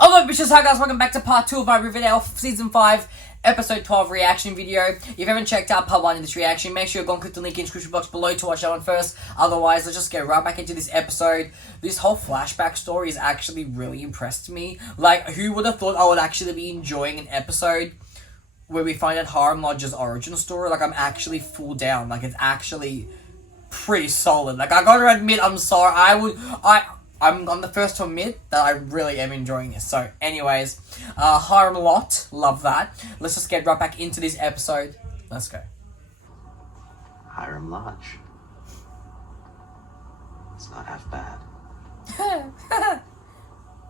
Hello bitches, hi guys, welcome back to part 2 of our Riverdale Season 5 Episode 12 reaction video. If you haven't checked out part 1 in this reaction, make sure you go and click the link in the description box below to watch that one first. Otherwise, let's just get right back into this episode. This whole flashback story has actually really impressed me. Like, who would have thought I would actually be enjoying an episode where we find out Hiram Lodge's origin story? Like, I'm actually full down. Like, it's actually pretty solid. Like, I gotta admit, I'm sorry. I'm the first to admit that I really am enjoying this. So, anyways, Hiram lot, love that. Let's just get right back into this episode. Let's go. Hiram Lodge. It's not half bad.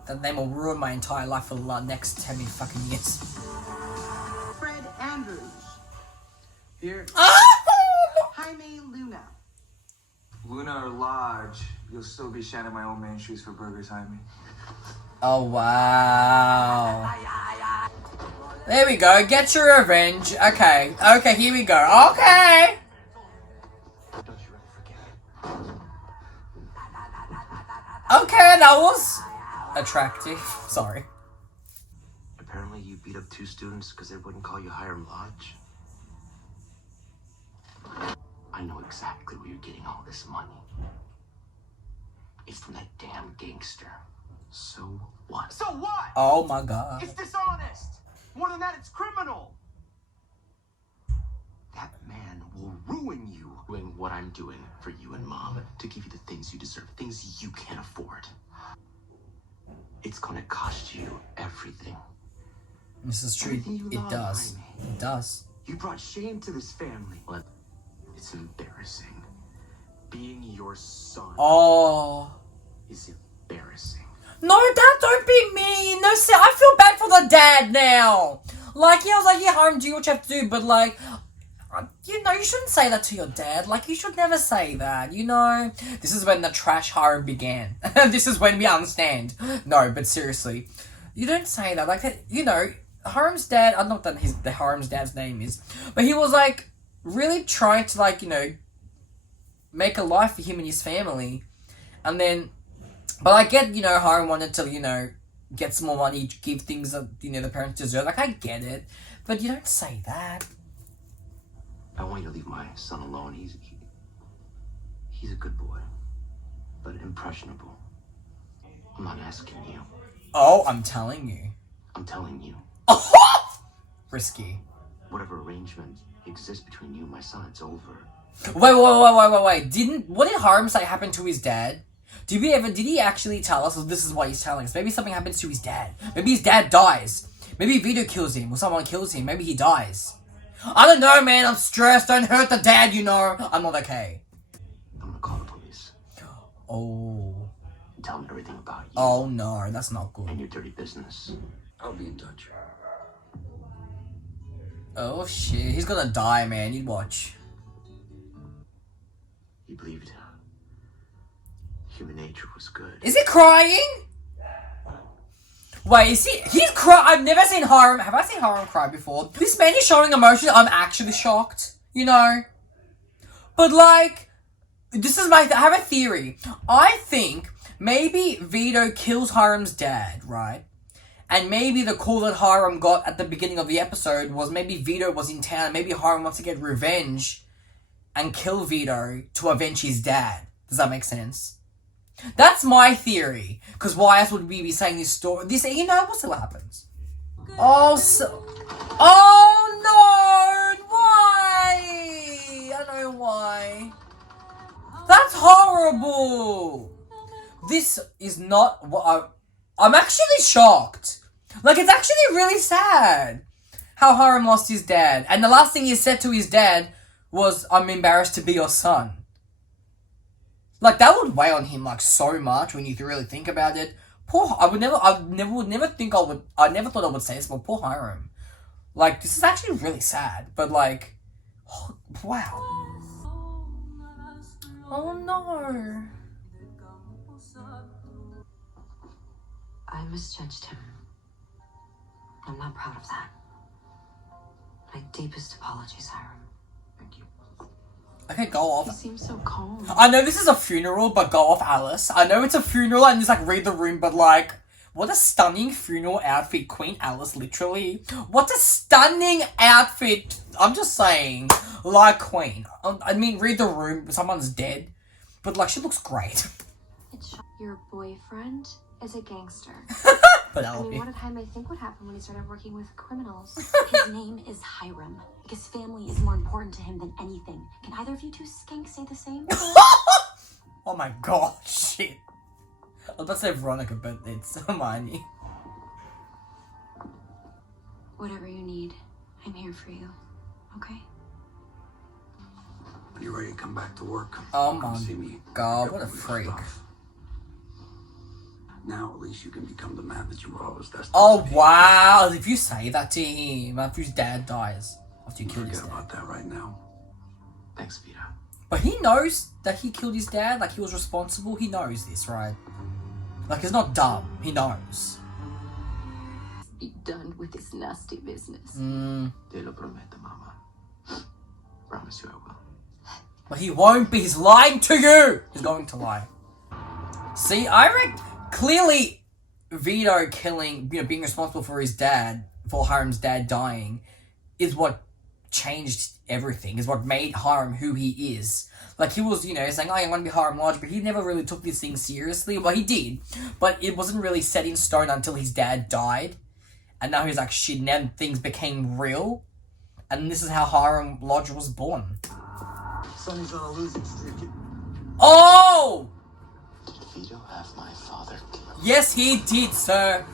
That name will ruin my entire life for the next 10 fucking years. Fred Andrews. Here. Jaime Luna. Luna or Lodge, you'll still be shining my old man shoes for burgers, Jaime. Oh, wow. There we go. Get your revenge. Okay. Okay, here we go. Okay. Don't you ever forget it. Okay, that was attractive. Sorry. Apparently you beat up 2 students because they wouldn't call you Hiram Lodge. I know exactly where you're getting all this money. It's from that damn gangster. So what? So what? Oh my god. It's dishonest. More than that, it's criminal. That man will ruin you doing what I'm doing for you and Mom to give you the things you deserve, things you can't afford. It's gonna cost you everything. Mrs. Tree, Everything you it love, does. Jaime. It does. You brought shame to this family. Well, it's embarrassing. Being your son Oh. is embarrassing. No, Dad, don't be mean. No, see, I feel bad for the dad now. Like, yeah, I was like, yeah, Hiram, do what you have to do, but like, you know, you shouldn't say that to your dad. Like, you should never say that, you know? This is when the trash Hiram began. This is when we understand. No, but seriously, you don't say that. Like, you know, Hiram's dad, I'm not that the Hiram's dad's name is, but he was like, really trying to, like, you know, make a life for him and his family. And then, but I get, you know, Hiram wanted to, you know, get some more money, give things that, you know, the parents deserve. Like, I get it. But you don't say that. I want you to leave my son alone. He's a good boy, but impressionable. I'm not asking you. Oh, I'm telling you. I'm telling you. Risky. Whatever arrangement exists between you and my son, it's over. Wait. What did Hiram say happened to his dad? Did he actually tell us, or this is what he's telling us? Maybe something happens to his dad. Maybe his dad dies. Maybe Vito kills him, or someone kills him. Maybe he dies. I don't know, man. I'm stressed. Don't hurt the dad, you know. I'm not okay. I'm gonna call the police. Oh. And tell them everything about you. Oh, no. That's not And good. your dirty business. I'll be in touch. Oh, shit. He's gonna die, man. You watch. He believed human nature was good. Is he crying? Wait, is he? He's crying. I've never seen Hiram. Have I seen Hiram cry before? This man is showing emotion. I'm actually shocked. You know? But, like, this is I have a theory. I think maybe Vito kills Hiram's dad, right? And maybe the call that Hiram got at the beginning of the episode was maybe Vito was in town. Maybe Hiram wants to get revenge and kill Vito to avenge his dad. Does that make sense? That's my theory. Because why else would we be saying this story? You know, we'll see what happens. Oh, no! Why? I don't know why. That's horrible. This is not what I'm actually shocked. Like, it's actually really sad how Hiram lost his dad. And the last thing he said to his dad was, "I'm embarrassed to be your son." Like, that would weigh on him, like, so much when you really think about it. I never thought I would say this, but poor Hiram. Like, this is actually really sad, but, like, oh, wow. Oh, no. I misjudged him. I'm not proud of that. My deepest apologies, Hiram. Thank you. Okay, go off. He seems so calm. I know this is a funeral, but go off, Alice. I know it's a funeral and just, like, read the room, but, like, What a stunning funeral outfit, Queen Alice, literally. What a stunning outfit. I'm just saying, like Queen. I mean, read the room, someone's dead. But, like, she looks great. Your boyfriend is a gangster. But I mean, what did Jaime think would happen when he started working with criminals? His name is Hiram. His family is more important to him than anything. Can either of you two skanks say the same? Oh my god, shit. I was about to say Veronica, but it's Hermione. Whatever you need, I'm here for you. Okay? When you're ready to come back to work, Oh come my see me. god, what a Pick up your freak. stuff. Now at least you can become the man that you were always destined Oh to be. wow, if you say that to him after his dad dies, after you killed his Forget dad. about that right now. Thanks, Vito. But he knows that he killed his dad, like he was responsible, he knows this, right? Like he's not dumb, he knows. Be done with this nasty business. Te lo prometo, Mama. Promise you I will. But he won't be, he's lying to you! He's going to lie. See, I reckon clearly Vito killing, being responsible for his dad, for Hiram's dad dying, is what changed everything, is what made Hiram who he is. Like, he was, saying, oh, I want to be Hiram Lodge, but he never really took this thing seriously. Well, he did, but it wasn't really set in stone until his dad died. And now he's like, shit, now things became real. And this is how Hiram Lodge was born. Sonny's on a losing streak. Oh! Did Vito have my father killed? Yes, he did, sir.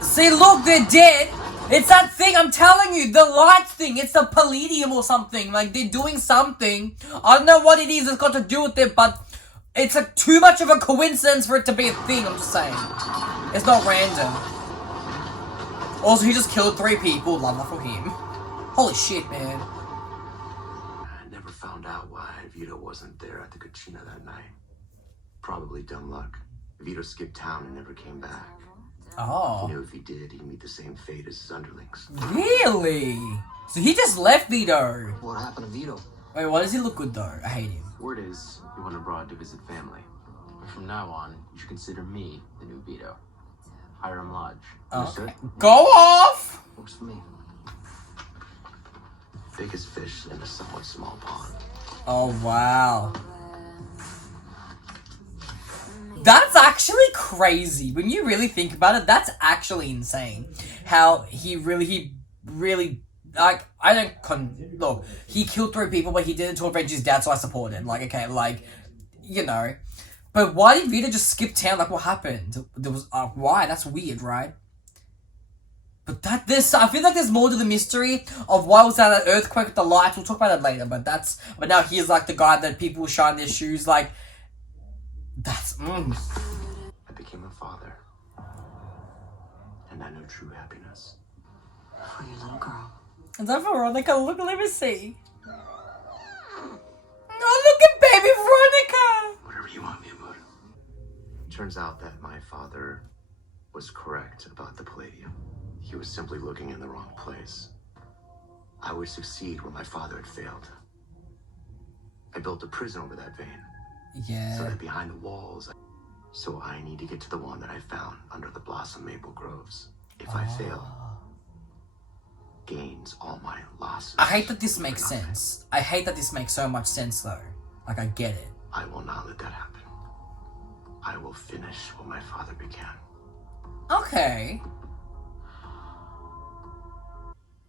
See, look, they're dead. It's that thing, I'm telling you, the light thing. It's the palladium or something. Like, they're doing something. I don't know what it is it's got to do with it, but it's too much of a coincidence for it to be a thing, I'm just saying. It's not random. Also, he just killed 3 people. Love that for him. Holy shit, man. I never found out why Vito wasn't there at the Cucina that night. Probably dumb luck. Vito skipped town and never came back. Oh. He knew if he did, he'd meet the same fate as his underlings. Really? So he just left Vito. What happened to Vito? Wait, why does he look good though? I hate him. Word is, he went abroad to visit family. But from now on, you should consider me the new Vito. Hiram Lodge. Understood? Okay. Go off! Works for me. Biggest fish in a somewhat small pond. Oh, wow. That's actually crazy. When you really think about it, that's actually insane. How he really, like, I don't, look, he killed 3 people, but he did it to avenge his dad, so I support it. Like, okay, like, But why did Vito just skip town? Like, what happened? There was, why? That's weird, right? But I feel like there's more to the mystery of why was that an earthquake with the lights. We'll talk about that later, but now he's like the guy that people shine their shoes, like, that's, I became a father. And I know true happiness. For your little girl. Is that Veronica? Look, let me see. Oh, look at baby Veronica! Whatever you want me, amor. Turns out that my father was correct about the palladium. He was simply looking in the wrong place. I would succeed where my father had failed. I built a prison over that vein. So Yeah. that behind the walls, so I need to get to the one that I found under the blossom maple groves. If I fail, gains all my losses. I hate that this makes for nothing. sense. I hate that this makes so much sense, though. Like, I get it. I will not let that happen. I will finish what my father began. Okay.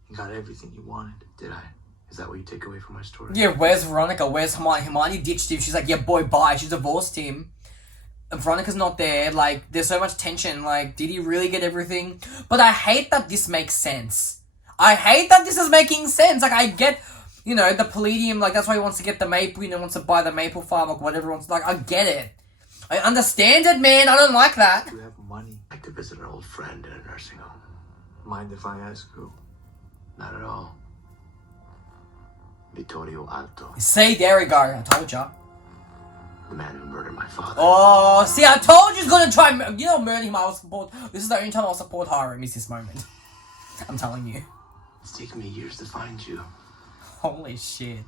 You got everything you wanted. Did I? Is that what you take away from my story? Yeah, where's Veronica? Where's Hermione? Hermione ditched him. She's like, yeah, boy, bye. She divorced him. And Veronica's not there. Like, there's so much tension. Like, did he really get everything? But I hate that this makes sense. I hate that this is making sense. Like, I get, the palladium. Like, that's why he wants to get the maple. Wants to buy the maple farm. Like, whatever he wants. Like, I get it. I understand it, man. I don't like that. You have money. I'd like to visit an old friend in a nursing home. Mind if I ask who? Not at all. Vittorio Alto, See, there we go. I told ya. the man who murdered my father. Oh, see, I told you he's gonna try. Murder him. I will support. This is the only time I'll support Hiram. Is this moment. I'm telling you. It's taken me years to find you, Holy shit.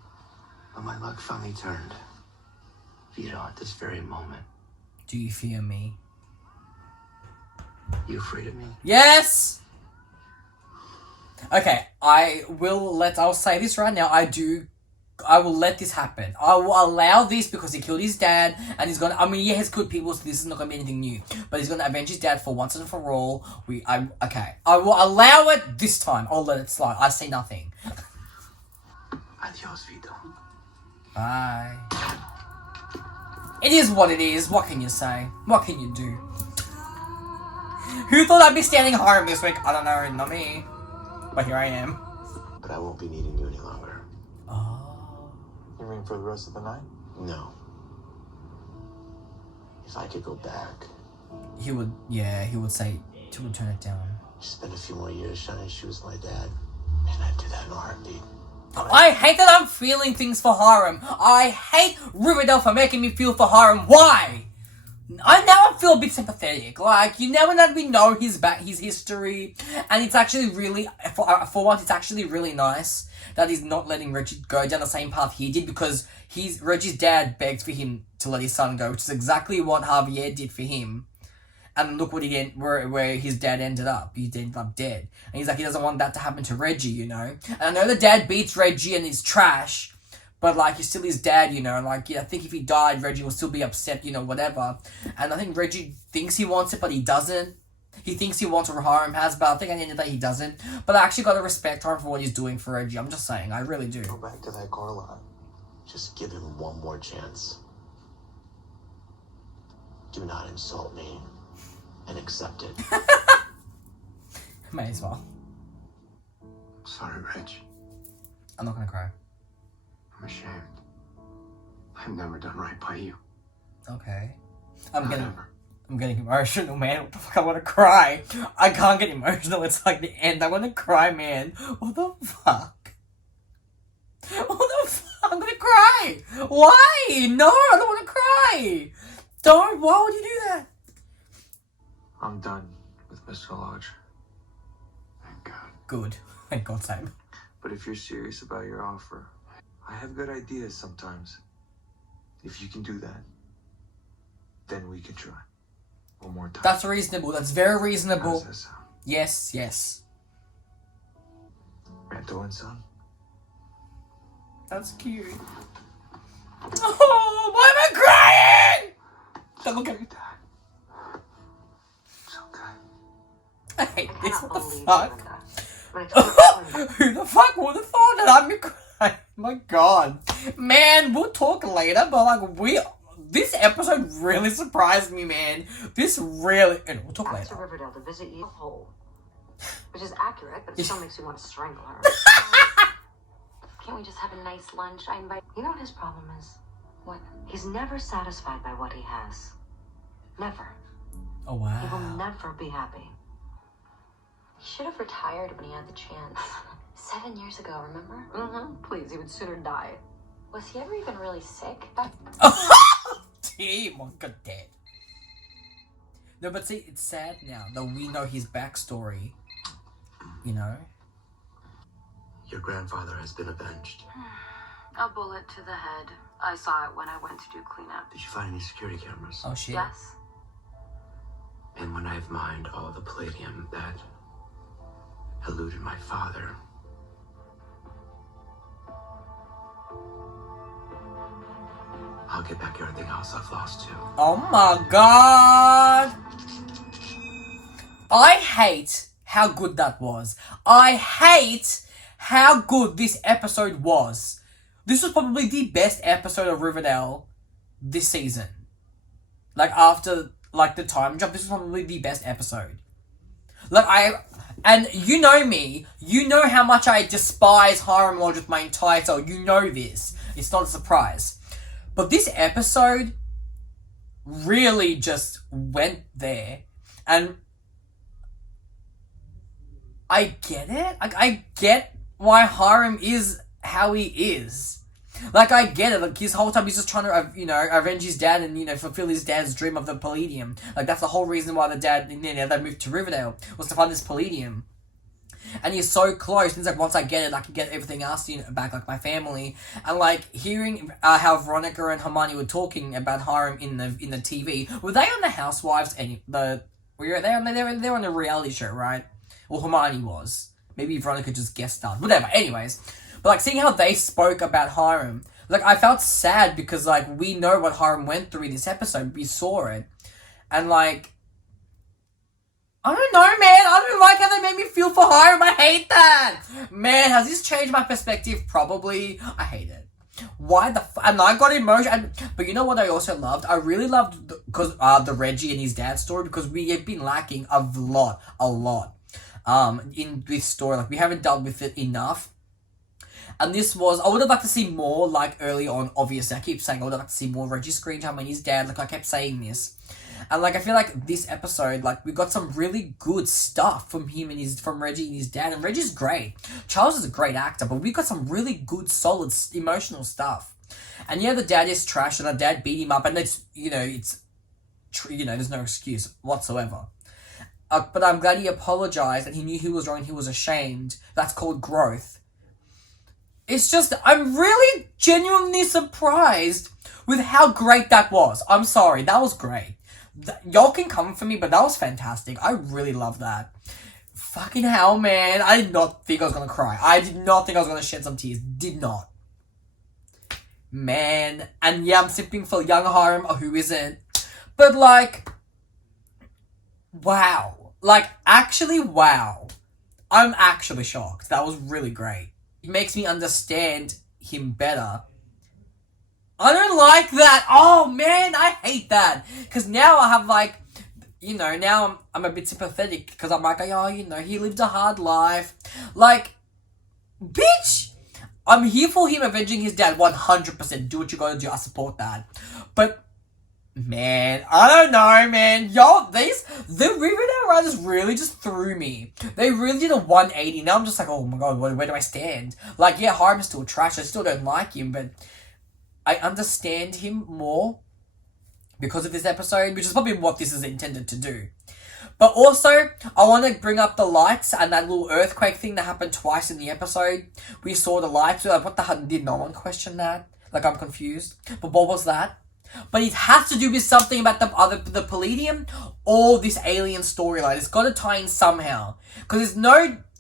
but my luck finally turned. Vito, at this very moment, Do you fear me? you afraid of me? Yes! Okay, I'll say this right now, I will let this happen. I will allow this because he killed his dad, and he's gonna, he has good people, so this is not gonna be anything new. But he's gonna avenge his dad for once and for all. Okay. I will allow it this time. I'll let it slide. I say nothing. Adios, Vito. Bye. It is what it is. What can you say? What can you do? Who thought I'd be standing home this week? I don't know, not me. But here I am. But I won't be needing you any longer. Oh. You mean for the rest of the night? No. If I could go back, He would say to turn it down. spend a few more years shining shoes with my dad, and I'd do that in a heartbeat. I hate that I'm feeling things for Hiram. I hate Riverdale for making me feel for Hiram. Why? I feel a bit sympathetic. Like, now that we know his history, and it's actually really, for once, it's actually really nice that he's not letting Reggie go down the same path he did, because Reggie's dad begged for him to let his son go, which is exactly what Javier did for him. And look what where his dad ended up. He ended up dead. And he's like, he doesn't want that to happen to Reggie, And I know the dad beats Reggie and is trash, but, like, he's still his dad, And, like, I think if he died, Reggie will still be upset, whatever. And I think Reggie thinks he wants it, but he doesn't. He thinks he wants what Hiram has, but I think at the end of the day, he doesn't. But I actually got to respect Hiram for what he's doing for Reggie. I'm just saying. I really do. Go back to that car lot. Just give him one more chance. Do not insult me, and accept it. May as well. Sorry, Reg. I'm not gonna cry. I'm ashamed. I've never done right by you. Okay. Not ever. I'm getting emotional, man. What the fuck? I want to cry. I can't get emotional. It's like the end. I want to cry, man. What the fuck? What the fuck? I'm gonna cry. Why? No, I don't want to cry. Don't. Why would you do that? I'm done with Mr. Lodge. Thank God. Good. Thank God, same. But if you're serious about your offer, I have good ideas sometimes. If you can do that, then we can try. One more time. That's reasonable. That's very How reasonable. does that sound? Yes. Ranto and Son? That's cute. Oh, why am I crying? Don't look at me. Dad. It's okay. I hate this. What the believe fuck? Linda. Who the fuck would have thought that I'd be crying? My God. Man, we'll talk later, but like this episode really surprised me, man. This really, and we'll talk Asked to later. Riverdale to visit you whole. Which is accurate, but it still makes you want to strangle her. Can't we just have a nice lunch? I invite. You know what his problem is? What? He's never satisfied by what he has. Never. Oh He will wow. never be happy. He should have retired when he had the chance. 7 years ago, remember? Mm-hmm. Please, he would sooner die. Was he ever even really sick? Back. Team, oh god, dead. No, but see, it's sad now that we know his backstory. Your grandfather has been avenged. A bullet to the head. I saw it when I went to do cleanup. Did you find any security cameras? Oh shit. Yes. And when I've mined all the palladium that eluded my father, I'll get back everything else I've lost too. Oh my God. I hate how good that was. I hate how good this episode was. This was probably the best episode of Riverdale this season. Like, after, like, the time jump, this was probably the best episode. And you know me, you know how much I despise Hiram Lodge with my entire soul. You know this. It's not a surprise. But this episode really just went there. And I get it. Like, I get why Hiram is how he is. Like, I get it. Like, his whole time he's just trying to, avenge his dad and, fulfill his dad's dream of the palladium. Like, that's the whole reason why the dad, they moved to Riverdale, was to find this palladium. and he's so close. And he's like, once I get it, I can get everything else back, like my family. And like hearing how Veronica and Hermione were talking about Hiram in the TV. Were they on the Housewives? Were they on a reality show, right? Well, Hermione was. Maybe Veronica just guest starred. Whatever. Anyways, but like seeing how they spoke about Hiram, like I felt sad because like we know what Hiram went through in this episode. We saw it, and like. I don't know, man. I don't like how they made me feel for Hiram. I hate that. Man, has this changed my perspective? Probably. I hate it. Why the and I got emotional. But you know what I also loved? I really loved the Reggie and his dad story, because we have been lacking a lot. In this story, like we haven't dealt with it enough. And this was, I would have liked to see more, like early on, obviously. I keep saying I would have liked to see more Reggie screen time and his dad. Like I kept saying this. And like I feel like this episode, like we got some really good stuff from Reggie and his dad. And Reggie's great. Charles is a great actor, but we got some really good, solid, emotional stuff. And yeah, the dad is trash, and the dad beat him up, and there's no excuse whatsoever. But I'm glad he apologized, and he knew he was wrong, and he was ashamed. That's called growth. It's just, I'm really genuinely surprised with how great that was. I'm sorry, that was great. Y'all can come for me, but that was fantastic. I really love that. Fucking hell, man. I did not think I was gonna cry. I did not think I was gonna shed some tears. Did not. Man. And yeah, I'm simping for young Hiram, or who isn't. But like, wow. Like, actually, wow. I'm actually shocked. That was really great. It makes me understand him better. I don't like that. Oh, man, I hate that. Because now I have, like, now I'm a bit sympathetic. Because I'm like, oh, he lived a hard life. Like, bitch! I'm here for him avenging his dad 100%. Do what you gotta do. I support that. But, man, I don't know, man. Y'all, the Riverdale writers really just threw me. They really did a 180. Now I'm just like, oh my god, where do I stand? Like, yeah, Hiram's still trash. I still don't like him, but I understand him more because of this episode, which is probably what this is intended to do. But also, I want to bring up the lights and that little earthquake thing that happened twice in the episode. We saw the lights. Like, what the hell? Did no one question that? Like, I'm confused. But what was that? But it has to do with something about the palladium or this alien storyline. It's got to tie in somehow. Because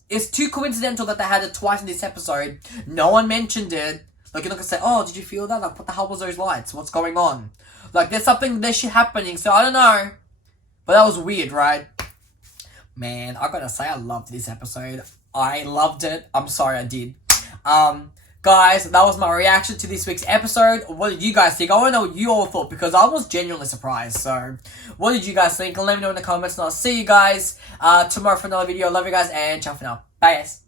it's too coincidental that they had it twice in this episode. No one mentioned it. Like, you're not going to say, oh, did you feel that? Like, what the hell was those lights? What's going on? Like, there's shit happening, so I don't know. But that was weird, right? Man, I gotta say, I loved this episode. I loved it. I'm sorry I did. Guys, that was my reaction to this week's episode. What did you guys think? I want to know what you all thought, because I was genuinely surprised. So, what did you guys think? Let me know in the comments, and I'll see you guys tomorrow for another video. Love you guys, and ciao for now. Bye, guys.